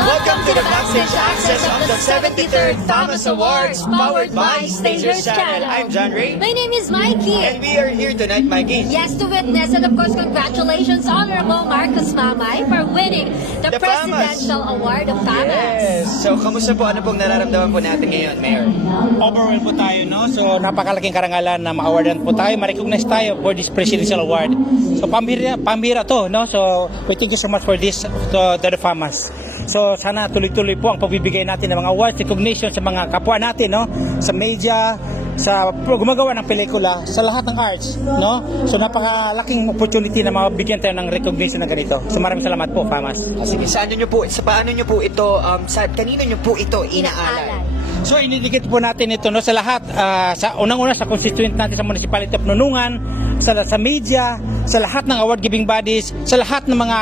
Welcome to the backstage access of the 73rd Thomas Awards, powered by Stagers Channel. I'm John Ray. My name is Mikey. And we are here tonight, Mikey. Yes, to witness, and of course, congratulations, Honorable Marcos Mamay, for winning the Presidential Award of FAMAS. Yes. So, kamusta po? Ano pong nararamdaman po natin ngayon, Mayor? Overwhelmed po tayo, no? So, napakalaking karangalan na ma-awardan po tayo, ma-recognize tayo for this Presidential Award. So, pambira to, no? So, we thank you so much for this to the FAMAS. So, sana tuloy-tuloy po ang pagbibigay natin ng mga awards, recognition sa mga kapwa natin, no? Sa media, sa gumagawa ng pelikula, sa lahat ng arts, no? So, napakalaking opportunity na mabigyan tayo ng recognition na ganito. So, maraming salamat po, FAMAS. Sige, paano nyo po ito, kanino nyo po ito inaalay? So inidikit po natin ito, no, sa lahat, sa unang-una sa constituent natin sa Municipality of Nunungan, sa media, sa lahat ng award giving bodies, sa lahat ng mga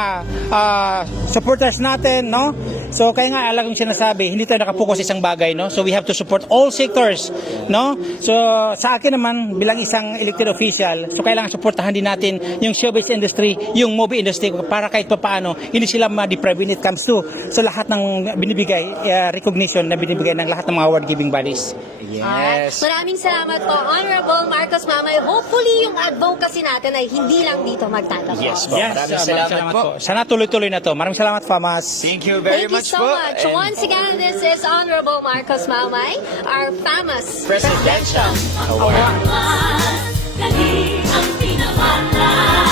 supporters natin, no. So kaya nga alam kong sinasabi, hindi tayo nakapokus sa isang bagay, no. So we have to support all sectors, no. So sa akin naman bilang isang elected official, so kailangan suportahan din natin yung showbiz industry, yung movie industry para kahit papaano hindi sila ma-deprive when it comes to sa lahat ng binibigay recognition na binibigay ng lahat ng mga award-giving bodies. Alright. Maraming salamat po, Honorable Marcos Mamay. Hopefully, yung advocacy natin ay hindi lang dito magtatapos. Yes po. Maraming salamat po. Sana tuloy-tuloy na to. Maraming salamat, FAMAS. Thank you very Thank you much so po. much. And Once again, this is Honorable Marcos Mamay, our FAMAS Presidential Award. Dali ang pinamata.